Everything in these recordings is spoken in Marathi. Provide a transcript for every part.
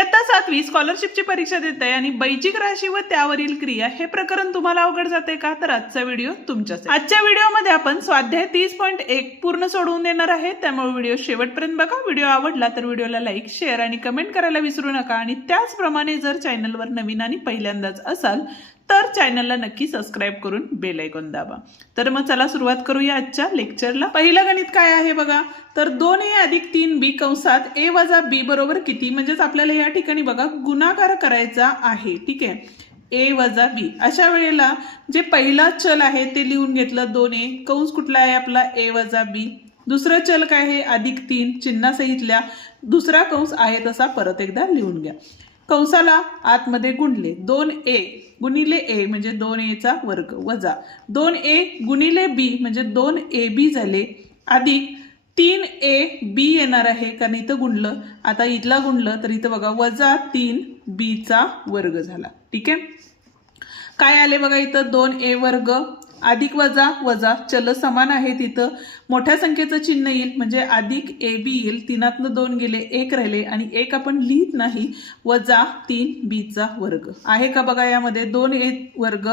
इयत्ता 7वी स्कॉलरशिपची परीक्षा देत आहे आणि बैजिक राशी व त्यावरील क्रिया हे प्रकरण तुम्हाला अवघड जाते का? तर आजचा व्हिडिओ तुमच्यासाठी. आजच्या व्हिडिओमध्ये आपण स्वाध्याय 30.1 पूर्ण सोडवून देणार आहे, त्यामुळे व्हिडिओ शेवटपर्यंत बघा. व्हिडिओ आवडला तर व्हिडिओला लाईक, शेअर आणि कमेंट करायला विसरू नका. आणि त्याचप्रमाणे जर चॅनलवर नवीन आणि पहिल्यांदाच असाल तर चॅनलला नक्की सबस्क्राइब करून बेल आयकॉन दाबा. तर मग चला सुरुवात करूया आजच्या लेक्चरला. पहिलं गणित काय आहे बघा, तर 2a अधिक 3b कंसात a वजा b बरोबर किती, म्हणजेच आपल्याला या ठिकाणी बघा गुणाकार करायचा आहे. ठीक आहे, a वजा b. अशा वेळेला जे पहिला चल आहे ते लिहून घेतलं 2a, कंस कुठला आहे आपला a वजा b. दुसरं चल काय आहे अधिक 3 चिन्हासहितल्या दुसरा कंस आहे तसा परत एकदा लिहून घ्या. कंसाला आतमध्ये गुणले 2a गुणिले a म्हणजे 2a चा वर्ग वजा 2a गुणिले b म्हणजे 2ab झाले अधिक 3ab येणार आहे कारण इथं गुणलं. आता इथला गुणलं तर इथं बघा वजा 3b चा वर्ग झाला. ठीक आहे, काय आले बघा इथं 2a वर्ग अधिक वजा वजा चल समान आहे, तिथं मोठ्या संख्येचं चिन्ह येईल म्हणजे अधिक ab येईल. 3तनं 2 गेले 1 राहिले आणि 1 आपण लिहित नाही, वजा 3b चा वर्ग आहे का बघा. यामध्ये 2a वर्ग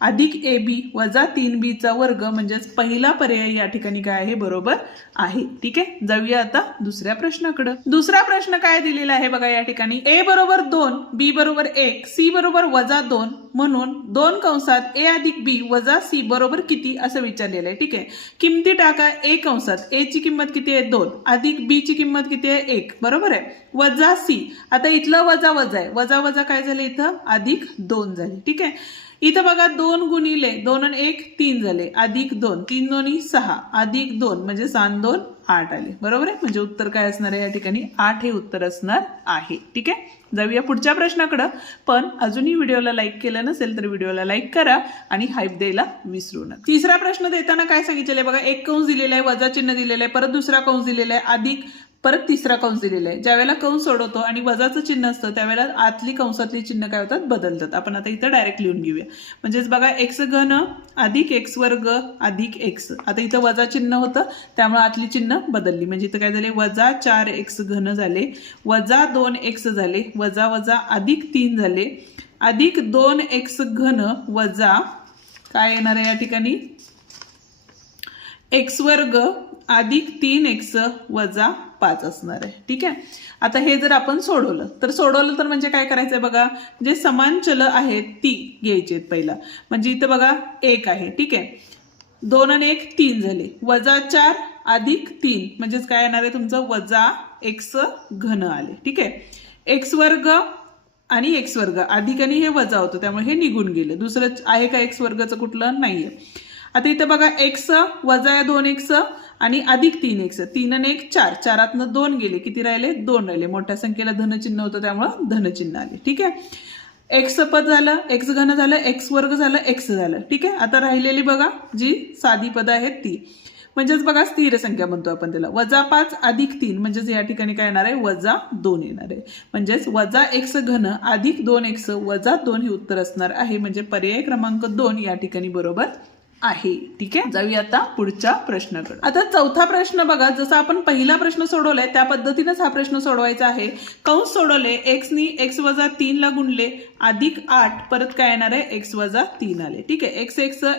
अधिक ab वजा 3b चा वर्ग म्हणजेच पहिला पर्याय या ठिकाणी काय आहे बरोबर आहे. ठीक आहे, जाऊया आता दुसऱ्या प्रश्नाकडे. दुसरा प्रश्न काय दिलेला आहे बघा या ठिकाणी a बरोबर 2 b बरोबर 1 c बरोबर वजा 2 म्हणून 2 कंसात a अधिक b वजा c बरोबर किती असं विचारलेलं आहे. ठीक आहे, किमती टाका. a कंसात a ची किंमत किती आहे 2 अधिक b ची किंमत किती आहे 1 बरोबर आहे वजा c. आता इथलं वजा वजा आहे, वजा वजा काय झाले इथं अधिक 2 झाले. ठीक आहे, इथं बघा 2 गुणिले 2 आणि 1 3 झाले अधिक 2 3 दोन्ही 6 अधिक 2 म्हणजे 7 2 8 आले बरोबर आहे. म्हणजे उत्तर काय असणार आहे या ठिकाणी 8 हे उत्तर असणार आहे. ठीक आहे, जाऊया पुढच्या प्रश्नाकडे. पण अजूनही व्हिडिओला लाईक केलं नसेल तर व्हिडिओला लाईक करा आणि हाईप द्यायला विसरू नका. तिसरा प्रश्न देताना काय सांगितलेलं आहे बघा, एक कंस दिलेला आहे, वजा चिन्ह दिलेलं आहे, परत दुसरा कंस दिलेला आहे, अधिक परत तिसरा कंस दिलेला आहे. ज्यावेळेला कंस सोडवतो आणि वजाचं चिन्ह असतं त्यावेळेला आतली कंसातली चिन्ह काय होतात बदलतात. आपण आता इथं डायरेक्ट लिहून घेऊया. म्हणजेच बघा x घन अधिक x वर्ग अधिक x. आता इथं वजा चिन्ह होतं त्यामुळे आतली चिन्ह बदलली म्हणजे इथं काय झाले वजा 4x घन झाले वजा 2x झाले वजा वजा अधिक 3 झाले अधिक 2x घन वजा काय येणार आहे या ठिकाणी x वर्ग अधिक 3x वजा 5 असणार आहे. ठीक आहे, आता हे जर आपण सोडवलं तर म्हणजे काय करायचंय बघा, जे समान चल आहेत ती घ्यायची आहेत पहिला. म्हणजे इथं बघा 1 आहे. ठीक आहे, 2 आणि 1 3 झाले वजा 4 अधिक 3 म्हणजेच काय येणार आहे तुमचं वजा x घन आले. ठीक आहे, x वर्ग आणि x वर्ग अधिक आणि हे वजा होतं त्यामुळे हे निघून गेले. दुसरं आहे का x वर्गचं कुठलं नाहीये. आता इथं बघा x वजा 2x आणि अधिक 3x 3 आणि 1 4 4तनं 2 गेले किती राहिले 2 राहिले. मोठ्या संख्येला धनचिन्ह होतं त्यामुळे धनचिन्ह आले. ठीक आहे, x पद झालं x घन झालं x वर्ग झालं x झालं. ठीक आहे, आता राहिलेली बघा जी साधी पद आहेत ती म्हणजेच बघा स्थिर संख्या म्हणतो आपण त्याला. वजा 5 अधिक 3 म्हणजेच या ठिकाणी काय येणार आहे वजा 2 येणार आहे. म्हणजेच वजा x घन अधिक 2x वजा 2 हे उत्तर असणार आहे. म्हणजे पर्याय क्रमांक 2 या ठिकाणी बरोबर आहे. ठीक आहे, जाऊया आता पुढच्या प्रश्नाकडे. आता चौथा प्रश्न बघा, जसा आपण पहिला प्रश्न सोडवलाय त्या पद्धतीनेच हा प्रश्न सोडवायचा आहे. कंस सोडवले x नी x वजा 3 ला गुणले अधिक 8 परत काय येणार आहे x वजा 3 आले. ठीक आहे,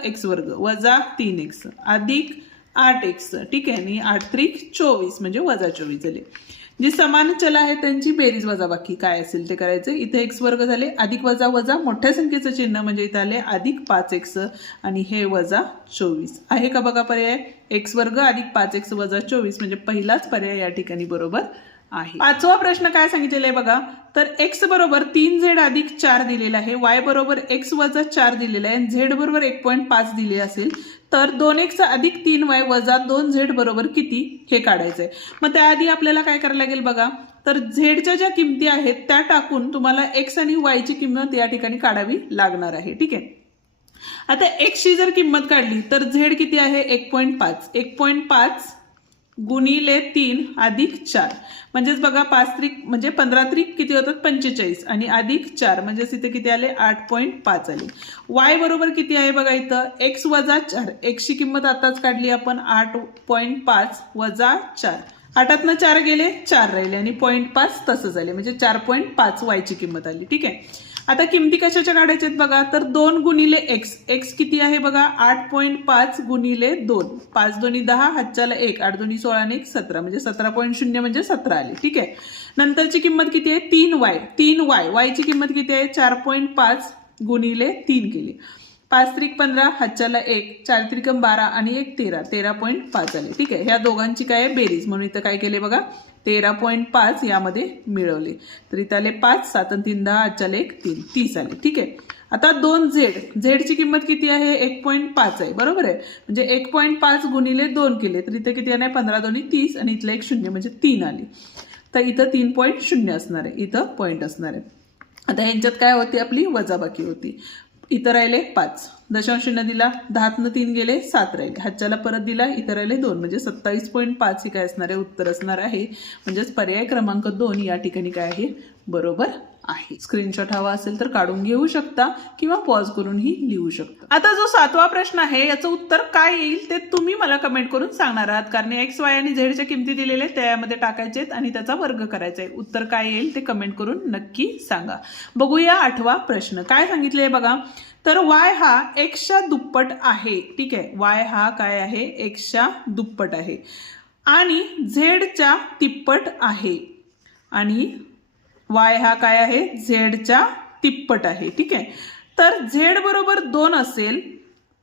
x वर्ग वजा 3x अधिक 8x. ठीक आहे, आणि 8 3 24 म्हणजे वजा 24 झाले. जे समान चल आहेत त्यांची बेरीज वजा बाकी काय असेल ते करायचे. इथे x वर्ग झाले अधिक वजा वजा मोठ्या संख्येचं चिन्ह म्हणजे इथे आले अधिक 5x आणि हे वजा 24 आहे का बघा पर्याय. x वर्ग अधिक 5x वजा 24 म्हणजे पहिलाच पर्याय या ठिकाणी बरोबर आहे. पाचवा प्रश्न काय सांगितलेला आहे बघा, तर x बरोबर 3z अधिक 4 दिलेला आहे, y बरोबर x वजा 4 दिलेला आहे, z बरोबर 1.5 दिले असेल तर 2x अधिक 3y वजा 2z बरोबर किती हे काढायचंय. मग त्याआधी आपल्याला काय करायला लागेल बघा, तर झेडच्या ज्या किमती आहेत त्या टाकून तुम्हाला x आणि y ची किंमत या ठिकाणी काढावी लागणार आहे. ठीक आहे, आता x ची जर किंमत काढली तर z किती आहे 1.5 गुणिले 3 अधिक 4 म्हणजेच बघा 5 त्रिक म्हणजे 15 त्रिक किती होतात 45 आणि अधिक 4 म्हणजे इथे किती आले 8.5 आले. y बरोबर किती आहे बघा इथं x वजा 4. x ची किंमत आताच काढली आपण 8.5 वजा 4 8तनं 4 गेले 4 राहिले आणि 0.5 तसं झाले म्हणजे 4.5 वायची किंमत आली. ठीक आहे. आता किमती कशाच्या काढायच्या आहेत बघा, तर 2 गुणिले एक्स. एक्स किती आहे बघा 8.5 गुणिले 2. 5 दोन्ही 10 हातच्याला 1. 8 दोन्ही 16 आणि 1 17 म्हणजे 17.0 म्हणजे 17 आली. ठीक आहे. नंतरची किंमत किती आहे 3y. 3y. वायची किंमत किती आहे 4.5 गुणिले 3 केली. 5 त्रिक 15 हातच्याला 1. 4 त्रिकम 12 आणि 1 13. 13.5 आले. ठीक आहे. ह्या दोघांची काय आहे बेरीज म्हणून इथं काय केले बघा 13.5 यामध्ये मिळवले. तर इथं आले 5. 7 आणि 3 10 हातच्याला 1 3 30 आले. ठीक आहे. आता 2z. झेडची किंमत किती आहे 1.5 आहे. बरोबर आहे. म्हणजे 1.5 गुणिले 2 केले तर इथं किती आहे 15 दोन्ही 30 आणि इथलं 1 0 म्हणजे 3 आली. तर इथं 3.0 असणार आहे. इथं पॉईंट असणार आहे. आता ह्यांच्यात काय होती आपली वजाबाकी होती. इथं राहिले 5. दशांश शून्य दिला 10तनं 3 गेले 7 राहिले. हातच्याला परत दिला इथं राहिले 2 म्हणजे 27.5 ही काय असणार आहे उत्तर असणार आहे. म्हणजेच पर्याय क्रमांक 2 या ठिकाणी काय आहे बरोबर आहे. स्क्रीनशॉट हवा असेल तर काढून घेऊ शकता किंवा पॉज करूनही लिहू शकता. आता जो 7वा प्रश्न आहे याचं उत्तर काय येईल ते तुम्ही मला कमेंट करून सांगणार आहात. कारण एक्स वाय आणि झेडच्या किमती दिलेल्या आहेत त्यामध्ये टाकायचे आहेत आणि त्याचा वर्ग करायचा आहे. उत्तर काय येईल ते कमेंट करून नक्की सांगा. बघूया 8वा प्रश्न काय सांगितले बघा. तर y हा एक्सच्या दुप्पट आहे. ठीक आहे. y हा काय आहे एक्सच्या दुप्पट आहे आणि झेडच्या तिप्पट आहे आणि y हा काय आहे झेडच्या तिप्पट आहे. ठीक आहे. तर झेड बरोबर 2 असेल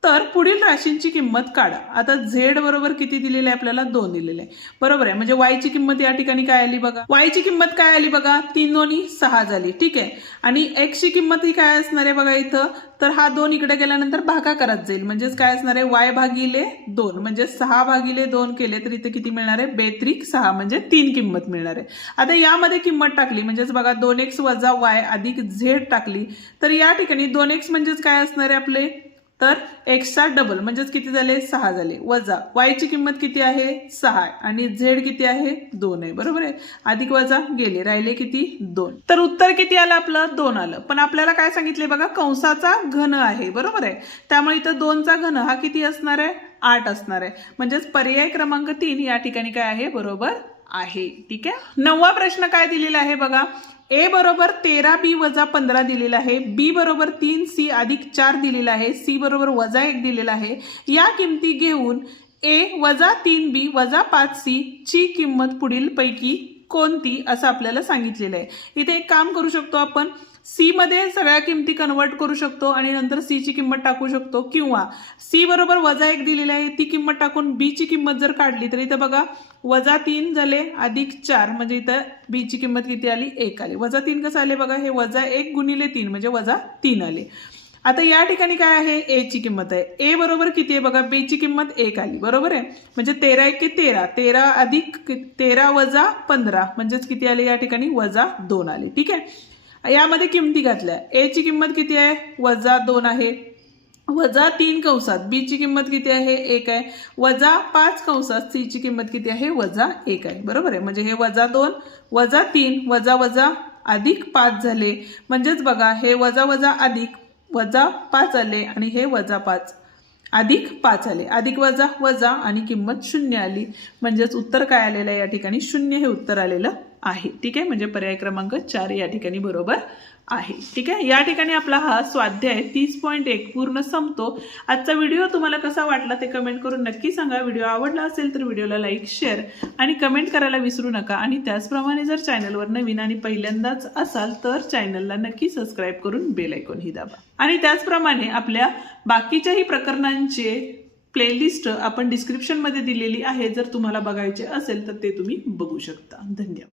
तर पुढील राशींची किंमत काढा. आता झेड बरोबर किती दिलेलं आहे आपल्याला 2 दिलेलं आहे. बरोबर आहे. म्हणजे वायची किंमत या ठिकाणी काय आली बघा. वायची किंमत काय आली बघा 3 दोन्ही 6 झाली. ठीक आहे. आणि एक्सची किंमत ही काय असणार आहे बघा इथं. तर हा 2 इकडे गेल्यानंतर भागाकारात जाईल म्हणजेच काय असणार आहे y भागिले 2 म्हणजे 6 भागिले 2 केले तर इथे किती मिळणार आहे 2 त्रिक 6 म्हणजे 3 किंमत मिळणार आहे. आता यामध्ये किंमत टाकली म्हणजेच बघा 2x वजा y अधिक z टाकली तर या ठिकाणी 2x म्हणजेच काय असणार आहे आपले तर एक्सचा डबल म्हणजेच किती झाले 6 झाले वजा वायची किंमत किती आहे 6 आणि झेड किती आहे 2 आहे. बरोबर आहे. अधिक वजा गेले राहिले किती 2. तर उत्तर किती आलं आपलं 2 आलं. पण आपल्याला काय सांगितले बघा कंसाचा घन आहे. बरोबर आहे. त्यामुळे इथं 2चा घन हा किती असणार आहे 8 असणार आहे. म्हणजेच पर्याय क्रमांक 3 या ठिकाणी काय आहे बरोबर आहे. ठीक आहे. 9वा प्रश्न काय दिलेला आहे बघा. ए बरोबर 13b वजा 15 दिलेला आहे. बी बरोबर 3c अधिक 4 दिलेला आहे. सी बरोबर वजा 1 दिलेला आहे. या किमती घेऊन ए वजा 3b वजा 5c ची किंमत पुढील पैकी कोणती असं आपल्याला सांगितलेलं आहे. इथे एक काम करू शकतो आपण सी मध्ये सगळ्या किमती कन्वर्ट करू शकतो आणि नंतर सी ची किंमत टाकू शकतो किंवा सी बरोबर वजा 1 दिलेली आहे ती किंमत टाकून बी ची किंमत जर काढली तर इथं बघा वजा 3 झाले अधिक 4 म्हणजे इथं बी ची किंमत किती आली 1 आली. वजा 3 कसं आले बघा हे वजा 1 गुणिले 3 म्हणजे वजा 3 आले. आता या ठिकाणी काय आहे ए ची किंमत आहे. ए बरोबर किती आहे बघा बी ची किंमत 1 आली. बरोबर आहे. म्हणजे 13 1 13 13 अधिक 13 वजा 15 म्हणजेच किती आले या ठिकाणी वजा 2 आले. ठीक आहे. यामध्ये किमती घातल्या. ए ची किंमत किती आहे वजा 2 आहे वजा 3 कंसात बी ची किंमत किती आहे 1 आहे वजा 5 कंसात सी ची किंमत किती आहे वजा 1 आहे. बरोबर आहे. म्हणजे हे वजा 2 वजा 3 वजा वजा अधिक 5 झाले म्हणजेच बघा हे वजा वजा अधिक वजा 5 आले आणि हे वजा 5 अधिक 5 आले. अधिक वजा वजा आणि किंमत 0 आली. म्हणजेच उत्तर काय आलेलं आहे या ठिकाणी 0 हे उत्तर आलेलं आहे. ठीक आहे. म्हणजे पर्याय क्रमांक 4 या ठिकाणी बरोबर आहे. ठीक आहे. या ठिकाणी आपला हा स्वाध्याय 30.1 पूर्ण संपतो. आजचा व्हिडिओ तुम्हाला कसा वाटला ते कमेंट करून नक्की सांगा. व्हिडिओ आवडला असेल तर व्हिडिओला लाईक शेअर आणि कमेंट करायला विसरू नका. आणि त्याचप्रमाणे जर चॅनलवर नवीन आणि पहिल्यांदाच असाल तर चॅनलला नक्की सबस्क्राईब करून बेल आयकॉन ही दाबा. आणि त्याचप्रमाणे आपल्या बाकीच्याही प्रकरणांचे प्लेलिस्ट आपण डिस्क्रिप्शनमध्ये दिलेली आहे. जर तुम्हाला बघायचे असेल तर ते तुम्ही बघू शकता. धन्यवाद.